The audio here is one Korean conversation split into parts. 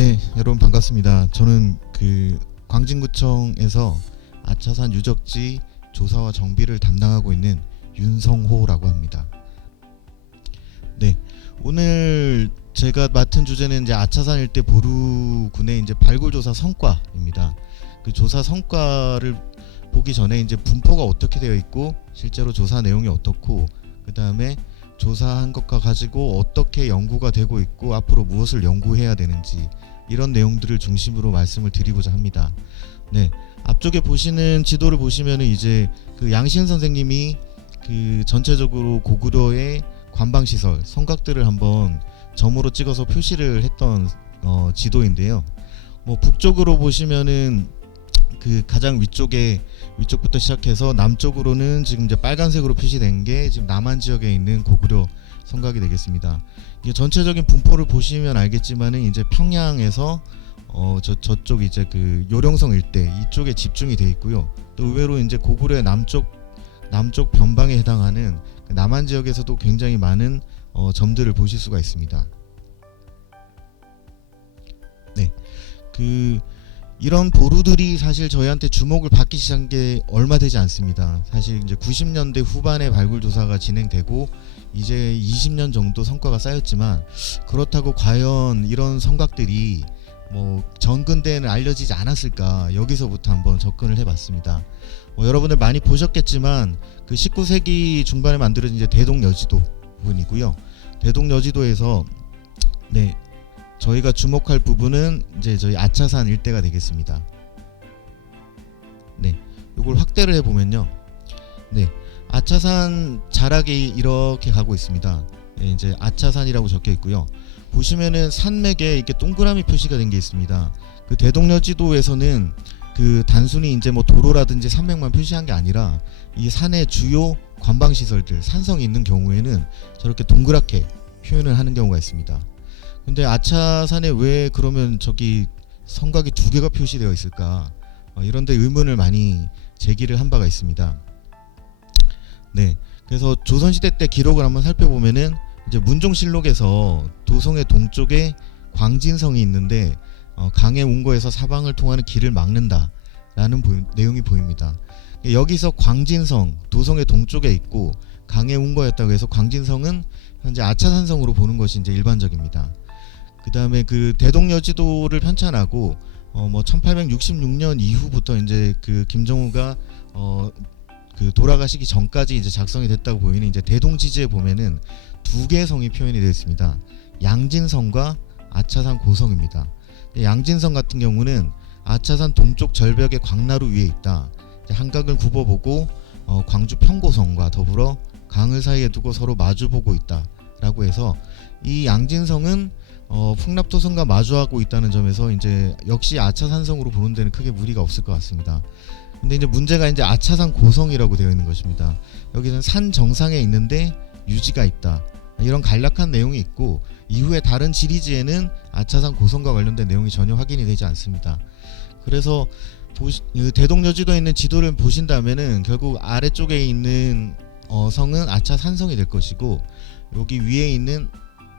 네, 여러분 반갑습니다. 저는 광진구청에서 아차산 유적지 조사와 정비를 담당하고 있는 윤성호라고 합니다. 네, 오늘 제가 맡은 주제는 이제 아차산 일대 보루군의 이제 발굴 조사 성과입니다. 그 조사 성과를 보기 전에 이제 분포가 어떻게 되어 있고 실제로 조사 내용이 어떻고 그 다음에 조사한 것과 가지고 어떻게 연구가 되고 있고 앞으로 무엇을 연구해야 되는지 이런 내용들을 중심으로 말씀을 드리고자 합니다. 네, 앞쪽에 보시는 지도를 보시면은 이제 그 양시은 선생님이 그 전체적으로 고구려의 관방시설 성곽들을 한번 점으로 찍어서 표시를 했던 지도인데요. 뭐 북쪽으로 보시면은 그 가장 위쪽부터 시작해서 남쪽으로는 지금 이제 빨간색으로 표시된 게 지금 남한 지역에 있는 고구려 성곽이 되겠습니다. 이게 전체적인 분포를 보시면 알겠지만은 이제 평양에서 저쪽 이제 그 요령성 일대 이쪽에 집중이 돼 있고요. 또 의외로 이제 고구려의 남쪽 변방에 해당하는 그 남한 지역에서도 굉장히 많은 점들을 보실 수가 있습니다. 네, 이런 보루들이 사실 저희한테 주목을 받기 시작한 게 얼마 되지 않습니다. 사실 이제 90년대 후반에 발굴 조사가 진행되고 이제 20년 정도 성과가 쌓였지만 그렇다고 과연 이런 성곽들이 뭐 전근대에는 알려지지 않았을까, 여기서부터 한번 접근을 해봤습니다. 여러분들 많이 보셨겠지만 그 19세기 중반에 만들어진 이제 대동여지도 부분이고요. 대동여지도에서 네, 저희가 주목할 부분은 이제 저희 아차산 일대가 되겠습니다. 네, 이걸 확대를 해보면요. 네, 아차산 자락이 이렇게 가고 있습니다. 네, 이제 아차산이라고 적혀 있고요. 보시면은 산맥에 이렇게 동그라미 표시가 된 게 있습니다. 그 대동여지도에서는 그 단순히 이제 뭐 도로라든지 산맥만 표시한 게 아니라 이 산의 주요 관방시설들, 산성이 있는 경우에는 저렇게 동그랗게 표현을 하는 경우가 있습니다. 근데 아차산에 왜 그러면 저기 성곽이 두 개가 표시되어 있을까? 이런데 의문을 많이 제기를 한 바가 있습니다. 네, 그래서 조선시대 때 기록을 한번 살펴보면은 이제 문종실록에서 도성의 동쪽에 광진성이 있는데 강의 운거에서 사방을 통하는 길을 막는다라는 내용이 보입니다. 여기서 광진성, 도성의 동쪽에 있고 강의 운거였다고 해서 광진성은 현재 아차산성으로 보는 것이 이제 일반적입니다. 그 다음에 그 대동여지도를 편찬하고 뭐 1866년 이후부터 이제 그 김정우가 그 돌아가시기 전까지 이제 작성이 됐다고 보이는 이제 대동지지에 보면은 두 개의 성이 표현이 되어 있습니다. 양진성과 아차산 고성입니다. 양진성 같은 경우는 아차산 동쪽 절벽의 광나루 위에 있다. 한각을 굽어보고 광주 평고성과 더불어 강을 사이에 두고 서로 마주보고 있다라고 해서 이 양진성은 풍납토성과 마주하고 있다는 점에서 이제 역시 아차산성으로 보는 데는 크게 무리가 없을 것 같습니다. 근데 이제 문제가 이제 아차산 고성이라고 되어 있는 것입니다. 여기는 산 정상에 있는데 유지가 있다, 이런 간략한 내용이 있고 이후에 다른 지리지에는 아차산 고성과 관련된 내용이 전혀 확인이 되지 않습니다. 그래서 대동여지도에 있는 지도를 보신다면은 결국 아래쪽에 있는 성은 아차산성이 될 것이고 여기 위에 있는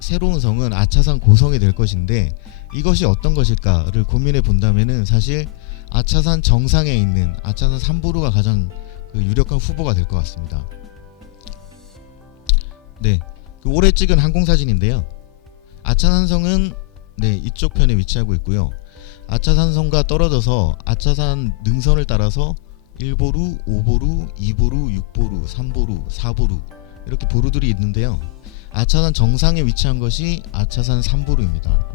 새로운 성은 아차산 고성이 될 것인데 이것이 어떤 것일까를 고민해 본다면은 사실 아차산 정상에 있는 아차산 삼보루가 가장 유력한 후보가 될 것 같습니다. 네, 올해 찍은 항공사진인데요. 아차산성은 네, 이쪽 편에 위치하고 있고요. 아차산성과 떨어져서 아차산 능선을 따라서 1보루, 5보루, 2보루, 6보루, 3보루, 4보루 이렇게 보루들이 있는데요. 아차산 정상에 위치한 것이 아차산 3보루입니다.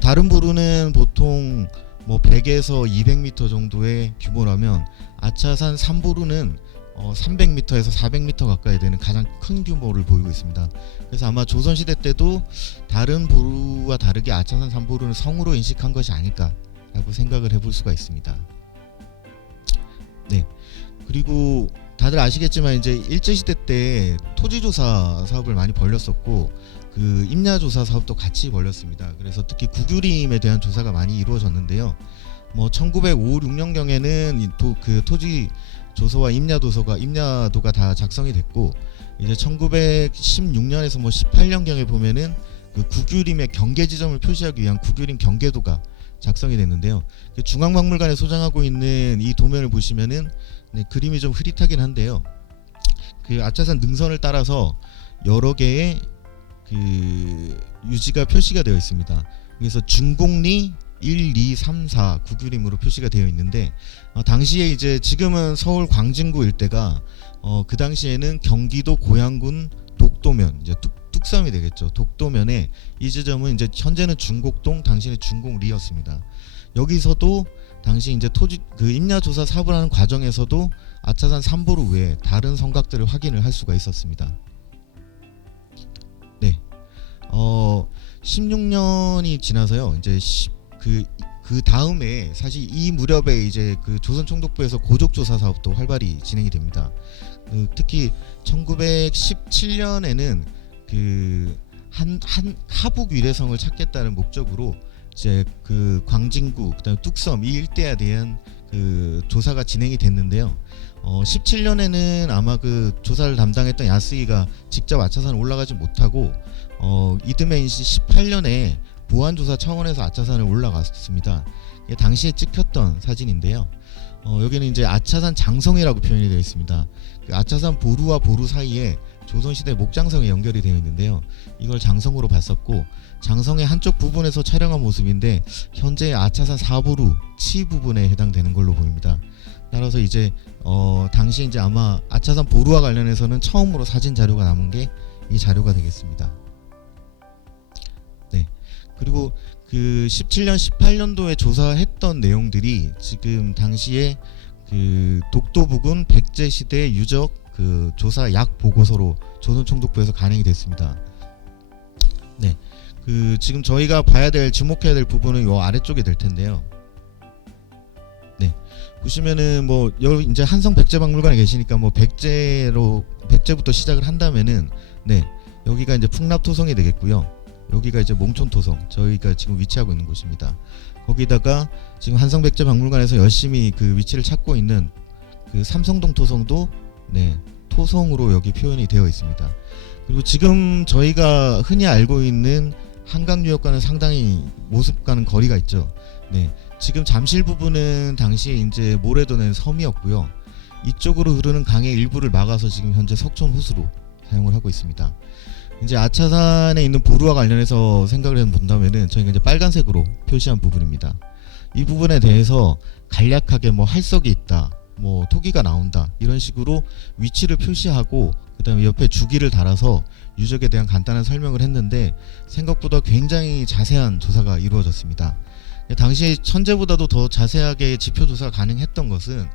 다른 보루는 보통 뭐 100에서 200m 정도의 규모라면 아차산 3보루는 300m에서 400m 가까이 되는 가장 큰 규모를 보이고 있습니다. 그래서 아마 조선시대 때도 다른 보루와 다르게 아차산 3보루는 성으로 인식한 것이 아닐까라고 생각을 해볼 수가 있습니다. 네, 그리고 다들 아시겠지만 이제 일제시대 때 토지조사 사업을 많이 벌렸었고 그 임야조사 사업도 같이 벌렸습니다. 그래서 특히 구규림에 대한 조사가 많이 이루어졌는데요. 뭐 1905, 6년경에는 그 토지 조서와 임야도가 다 작성이 됐고 이제 1916년에서 뭐 18년경에 보면은 그 국유림의 경계 지점을 표시하기 위한 국유림 경계도가 작성이 됐는데요. 그 중앙박물관에 소장하고 있는 이 도면을 보시면은 네, 그림이 좀 흐릿하긴 한데요. 그 아차산 능선을 따라서 여러 개의 그 유지가 표시가 되어 있습니다. 그래서 중곡리 1, 2, 3, 4 국유림으로 표시가 되어 있는데 당시에 이제 지금은 서울 광진구 일대가 그 당시에는 경기도 고양군 독도면 이제 뚝섬이 되겠죠. 독도면에 이 지점은 이제 현재는 중곡동, 당시에는 중곡리였습니다. 여기서도 당시 이제 토지 그 임야 조사 사업을 하는 과정에서도 아차산 삼보루 외에 다른 성곽들을 확인을 할 수가 있었습니다. 네, 16년이 지나서요. 이제 그 다음에 사실 이 무렵에 이제 그 조선총독부에서 고족조사 사업도 활발히 진행이 됩니다. 특히 1917년에는 그 하북 위례성을 찾겠다는 목적으로 이제 그 광진구 그다음에 뚝섬 이 일대에 대한 그 조사가 진행이 됐는데요. 17년에는 아마 그 조사를 담당했던 야스이가 직접 아차산을 올라가지 못하고 이듬해 18년에 보안조사 차원에서 아차산을 올라갔습니다. 이게 당시에 찍혔던 사진인데요. 여기는 이제 아차산 장성이라고 표현이 되어 있습니다. 그 아차산 보루와 보루 사이에 조선시대 목장성이 연결이 되어 있는데요. 이걸 장성으로 봤었고 장성의 한쪽 부분에서 촬영한 모습인데 현재 아차산 4보루 치 부분에 해당되는 걸로 보입니다. 따라서 이제 당시 이제 아마 아차산 보루와 관련해서는 처음으로 사진 자료가 남은 게 이 자료가 되겠습니다. 네. 그리고 그 17년 18년도에 조사했던 내용들이 지금 당시에 그 독도 부근 백제 시대 유적 그 조사 약 보고서로 조선총독부에서 간행이 됐습니다. 네. 그 지금 저희가 봐야 될 주목해야 될 부분은 요 아래쪽에 될 텐데요. 네. 보시면은 뭐 여기 이제 한성 백제박물관에 계시니까 뭐 백제부터 시작을 한다면은 네. 여기가 이제 풍납토성이 되겠고요. 여기가 이제 몽촌토성 저희가 지금 위치하고 있는 곳입니다. 거기다가 지금 한성백제박물관에서 열심히 그 위치를 찾고 있는 그 삼성동 토성도 네 토성으로 여기 표현이 되어 있습니다. 그리고 지금 저희가 흔히 알고 있는 한강유역과는 상당히 모습과는 거리가 있죠. 네 지금 잠실 부분은 당시에 이제 모래도 낸 섬이었고요. 이쪽으로 흐르는 강의 일부를 막아서 지금 현재 석촌 호수로 사용을 하고 있습니다. 이제 아차산에 있는 보루와 관련해서 생각을 해본다면은 저희가 이제 빨간색으로 표시한 부분입니다. 이 부분에 대해서 간략하게 뭐 할석이 있다, 뭐 토기가 나온다 이런 식으로 위치를 표시하고 그 다음에 옆에 주기를 달아서 유적에 대한 간단한 설명을 했는데 생각보다 굉장히 자세한 조사가 이루어졌습니다. 당시 현재보다도 더 자세하게 지표 조사가 가능했던 것은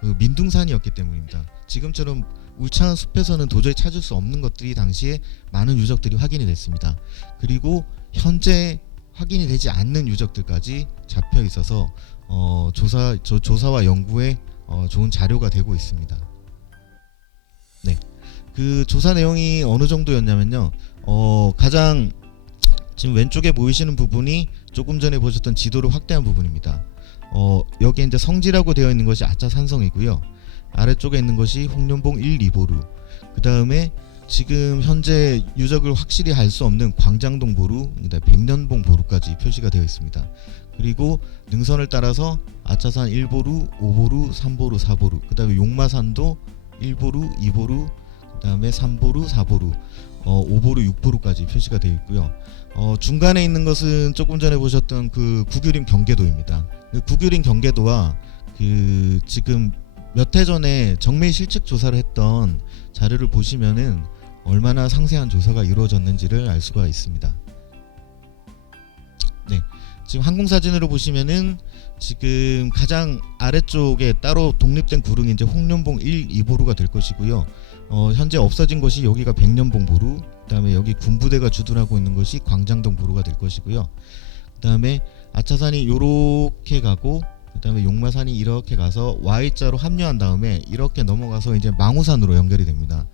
그 민둥산이었기 때문입니다. 지금처럼 울창한 숲에서는 도저히 찾을 수 없는 것들이 당시에 많은 유적들이 확인이 됐습니다. 그리고 현재 확인이 되지 않는 유적들까지 잡혀 있어서 조사와 연구에 좋은 자료가 되고 있습니다. 네, 그 조사 내용이 어느 정도였냐면요. 가장 지금 왼쪽에 보이시는 부분이 조금 전에 보셨던 지도를 확대한 부분입니다. 여기에 이제 성지라고 되어 있는 것이 아차산성이고요. 아래쪽에 있는 것이 홍련봉 1, 2보루. 그 다음에 지금 현재 유적을 확실히 알 수 없는 광장동 보루, 백년봉 보루까지 표시가 되어 있습니다. 그리고 능선을 따라서 아차산 1보루, 5보루, 3보루, 4보루. 그 다음에 용마산도 1보루, 2보루, 그 다음에 3보루, 4보루, 5보루, 6보루까지 표시가 되어 있고요. 중간에 있는 것은 조금 전에 보셨던 그 국유림 경계도입니다. 그 국유림 경계도와 그 지금 몇 해 전에 정밀 실측 조사를 했던 자료를 보시면은 얼마나 상세한 조사가 이루어졌는지를 알 수가 있습니다. 네, 지금 항공사진으로 보시면은 지금 가장 아래쪽에 따로 독립된 구릉이 이제 홍련봉 1, 2보루가 될 것이고요. 현재 없어진 것이 여기가 백년봉 보루, 그 다음에 여기 군부대가 주둔하고 있는 것이 광장동 보루가 될 것이고요. 그 다음에 아차산이 요렇게 가고 그 다음에 용마산이 이렇게 가서 Y자로 합류한 다음에 이렇게 넘어가서 이제 망우산으로 연결이 됩니다.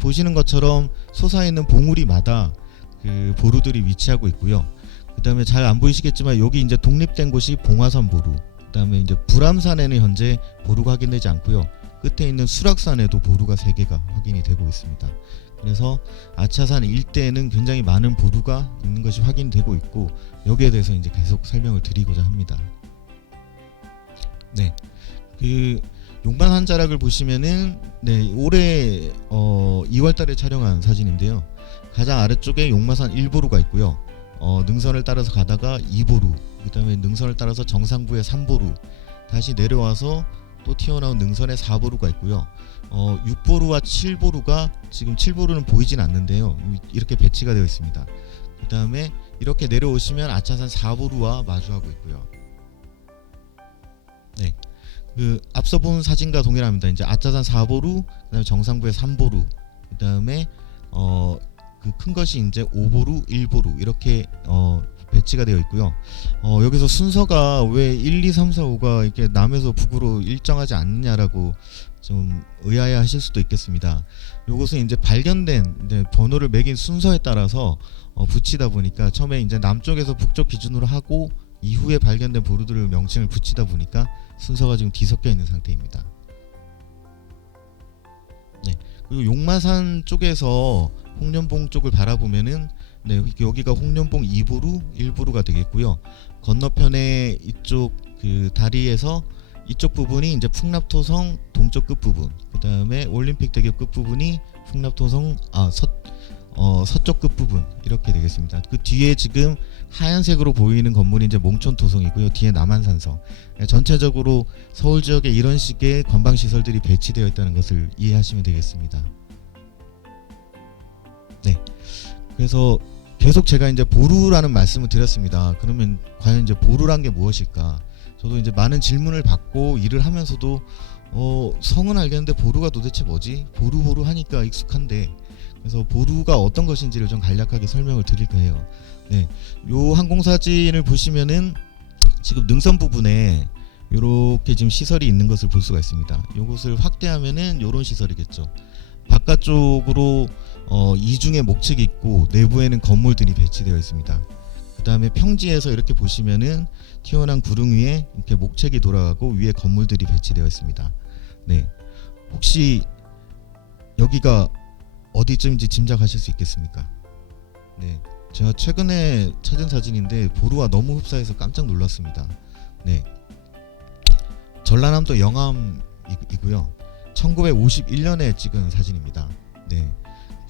보시는 것처럼 솟아있는 봉우리마다 그 보루들이 위치하고 있고요. 그 다음에 잘 안 보이시겠지만 여기 이제 독립된 곳이 봉화산 보루, 그 다음에 이제 불암산에는 현재 보루가 확인되지 않고요. 끝에 있는 수락산에도 보루가 3개가 확인이 되고 있습니다. 그래서 아차산 일대에는 굉장히 많은 보루가 있는 것이 확인되고 있고, 여기에 대해서 이제 계속 설명을 드리고자 합니다. 네, 그 용만산 자락을 보시면은 올해 2월달에 촬영한 사진인데요. 가장 아래쪽에 용마산 1보루가 있고요. 능선을 따라서 가다가 2보루, 그 다음에 능선을 따라서 정상부의 3보루, 다시 내려와서 또 튀어나온 능선의 4보루가 있고요. 6보루와 7보루가 지금 7보루는 보이진 않는데요. 이렇게 배치가 되어 있습니다. 그 다음에 이렇게 내려오시면 아차산 4보루와 마주하고 있고요. 네, 그 앞서 본 사진과 동일합니다. 이제 아차산 4보루, 그다음에 정상부의 3보루, 그다음에 그 큰 것이 이제 5보루, 1보루 이렇게 배치가 되어 있고요. 여기서 순서가 왜 1, 2, 3, 4, 5가 이렇게 남에서 북으로 일정하지 않느냐라고 좀 의아해 하실 수도 있겠습니다. 요것은 이제 발견된 이제 번호를 매긴 순서에 따라서 붙이다 보니까, 처음에 이제 남쪽에서 북쪽 기준으로 하고 이후에 발견된 보루들을 명칭을 붙이다 보니까 순서가 지금 뒤섞여 있는 상태입니다. 네, 그리고 용마산 쪽에서 홍련봉 쪽을 바라보면은 여기가 홍련봉 2보루, 1보루가 되겠고요. 건너편에 이쪽 그 다리에서 이쪽 부분이 이제 풍납토성 동쪽 끝 부분, 그 다음에 올림픽대교 끝 부분이 풍납토성 서쪽 끝 부분 이렇게 되겠습니다. 그 뒤에 지금 하얀색으로 보이는 건물이 이제 몽촌토성이고요. 뒤에 남한산성. 전체적으로 서울 지역에 이런 식의 관방시설들이 배치되어 있다는 것을 이해하시면 되겠습니다. 네, 그래서 계속 제가 이제 보루라는 말씀을 드렸습니다. 그러면 과연 이제 보루란 게 무엇일까? 저도 이제 많은 질문을 받고 일을 하면서도 성은 알겠는데 보루가 도대체 뭐지? 보루 하니까 익숙한데, 그래서 보루가 어떤 것인지를 좀 간략하게 설명을 드릴까 해요. 네, 요 항공사진을 보시면은 지금 능선 부분에 이렇게 지금 시설이 있는 것을 볼 수가 있습니다. 요것을 확대하면은 요런 시설이겠죠. 바깥쪽으로 이중의 목책이 있고 내부에는 건물들이 배치되어 있습니다. 그 다음에 평지에서 이렇게 보시면은 튀어나온 구릉 위에 이렇게 목책이 돌아가고 위에 건물들이 배치되어 있습니다. 네, 혹시 여기가 어디쯤인지 짐작하실 수 있겠습니까? 네, 제가 최근에 찾은 사진인데 보루와 너무 흡사해서 깜짝 놀랐습니다. 네, 전라남도 영암이고요. 1951년에 찍은 사진입니다. 네,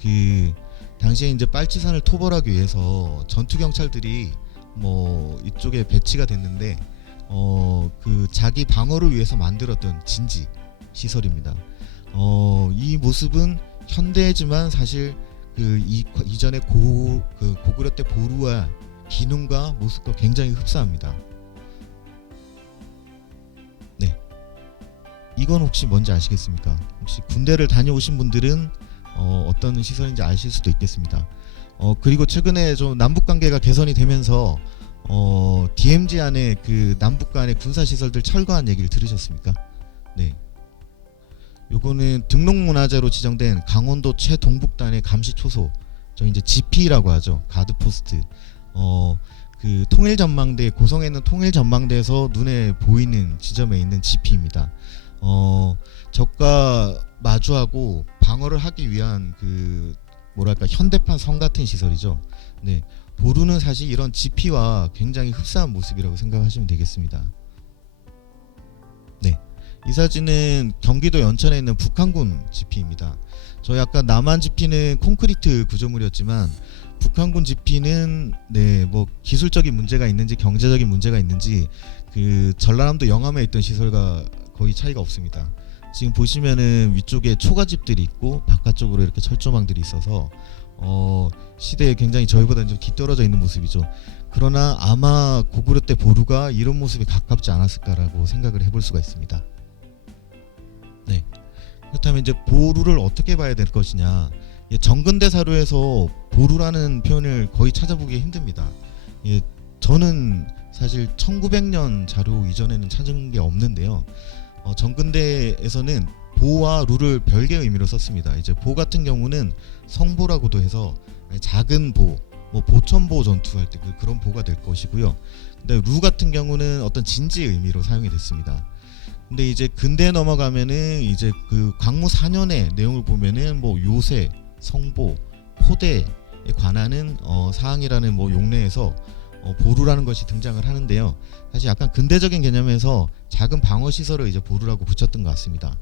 그 당시에 이제 빨치산을 토벌하기 위해서 전투 경찰들이 뭐 이쪽에 배치가 됐는데 그 자기 방어를 위해서 만들었던 진지 시설입니다. 이 모습은 현대지만 사실 그 이전의 고구려 때 보루와 기능과 모습과 굉장히 흡사합니다. 네, 이건 혹시 뭔지 아시겠습니까? 혹시 군대를 다녀오신 분들은 어떤 시설인지 아실 수도 있겠습니다. 그리고 최근에 좀 남북 관계가 개선이 되면서 DMZ 안에 그 남북 간의 군사 시설들 철거한 얘기를 들으셨습니까? 네, 요거는 등록문화재로 지정된 강원도 최동북단의 감시초소, 저 이제 GP라고 하죠. 가드포스트. 그 통일전망대, 고성에 있는 통일전망대에서 눈에 보이는 지점에 있는 GP입니다. 적과 마주하고 방어를 하기 위한 그 뭐랄까 현대판 성 같은 시설이죠. 네, 보루는 사실 이런 GP와 굉장히 흡사한 모습이라고 생각하시면 되겠습니다. 네, 이 사진은 경기도 연천에 있는 북한군 GP입니다. 저희 아까 남한 GP는 콘크리트 구조물이었지만 북한군 GP는 뭐 기술적인 문제가 있는지 경제적인 문제가 있는지 그 전라남도 영암에 있던 시설과 거의 차이가 없습니다. 지금 보시면은 위쪽에 초가집들이 있고 바깥쪽으로 이렇게 철조망들이 있어서 시대에 굉장히 저희보다는 좀 뒤떨어져 있는 모습이죠. 그러나 아마 고구려 때 보루가 이런 모습에 가깝지 않았을까라고 생각을 해볼 수가 있습니다. 네, 그렇다면 이제 보루를 어떻게 봐야 될 것이냐? 정근대 사료에서 보루라는 표현을 거의 찾아보기 힘듭니다. 저는 사실 1900년 자료 이전에는 찾은 게 없는데요. 정근대에서는 보와 루를 별개의 의미로 썼습니다. 이제 보 같은 경우는 성보라고도 해서 작은 보, 뭐 보천보 전투할 때 그런 보가 될 것이고요. 근데 루 같은 경우는 어떤 진지의 의미로 사용이 됐습니다. 근데 이제 근대에 넘어가면은 이제 그 광무 4년의 내용을 보면은 뭐 요새, 성보, 포대에 관한은 사항이라는 뭐 용례에서 보루라는 것이 등장을 하는데요. 사실 약간 근대적인 개념에서 작은 방어 시설을 이제 보루라고 붙였던 것 같습니다.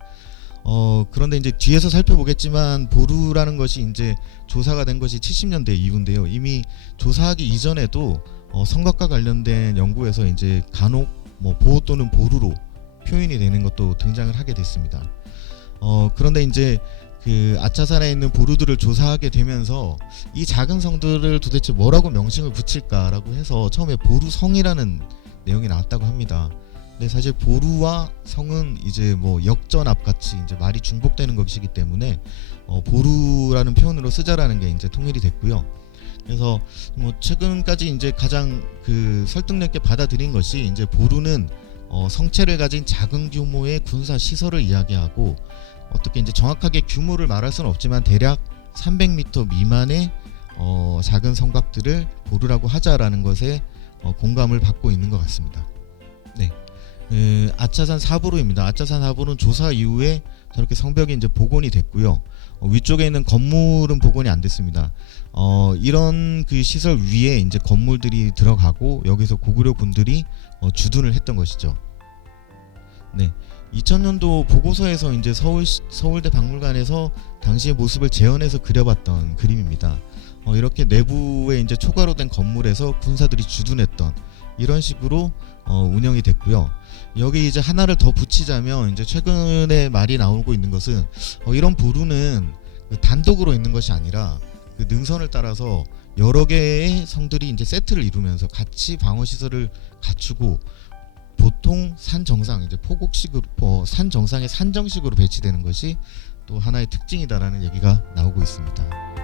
그런데 이제 뒤에서 살펴보겠지만 보루라는 것이 이제 조사가 된 것이 70년대 이후인데요. 이미 조사하기 이전에도 성곽과 관련된 연구에서 이제 간혹 뭐 보호 또는 보루로 표현이 되는 것도 등장을 하게 됐습니다. 그런데 이제 그 아차산에 있는 보루들을 조사하게 되면서 이 작은 성들을 도대체 뭐라고 명칭을 붙일까라고 해서 처음에 보루성이라는 내용이 나왔다고 합니다. 근데 사실 보루와 성은 이제 뭐 역전압 같이 이제 말이 중복되는 것이기 때문에 보루라는 표현으로 쓰자라는 게 이제 통일이 됐고요. 그래서 뭐 최근까지 이제 가장 그 설득력 있게 받아들인 것이 이제 보루는 성체를 가진 작은 규모의 군사 시설을 이야기하고 어떻게 이제 정확하게 규모를 말할 수는 없지만 대략 300m 미만의 작은 성곽들을 보루라고 하자라는 것에 공감을 받고 있는 것 같습니다. 네, 아차산 사보루입니다. 아차산 사보루는 조사 이후에 저렇게 성벽이 이제 복원이 됐고요. 위쪽에 있는 건물은 복원이 안 됐습니다. 이런 그 시설 위에 이제 건물들이 들어가고 여기서 고구려 군들이 주둔을 했던 것이죠. 네, 2000년도 보고서에서 이제 서울대 박물관에서 당시의 모습을 재현해서 그려봤던 그림입니다. 이렇게 내부에 이제 초가로 된 건물에서 군사들이 주둔했던 이런 식으로 운영이 됐고요. 여기 이제 하나를 더 붙이자면 이제 최근에 말이 나오고 있는 것은 이런 보루는 단독으로 있는 것이 아니라 그 능선을 따라서 여러 개의 성들이 이제 세트를 이루면서 같이 방어 시설을 갖추고 보통 산 정상 이제 포곡식으로 산 정상에 산정식으로 배치되는 것이 또 하나의 특징이다라는 얘기가 나오고 있습니다.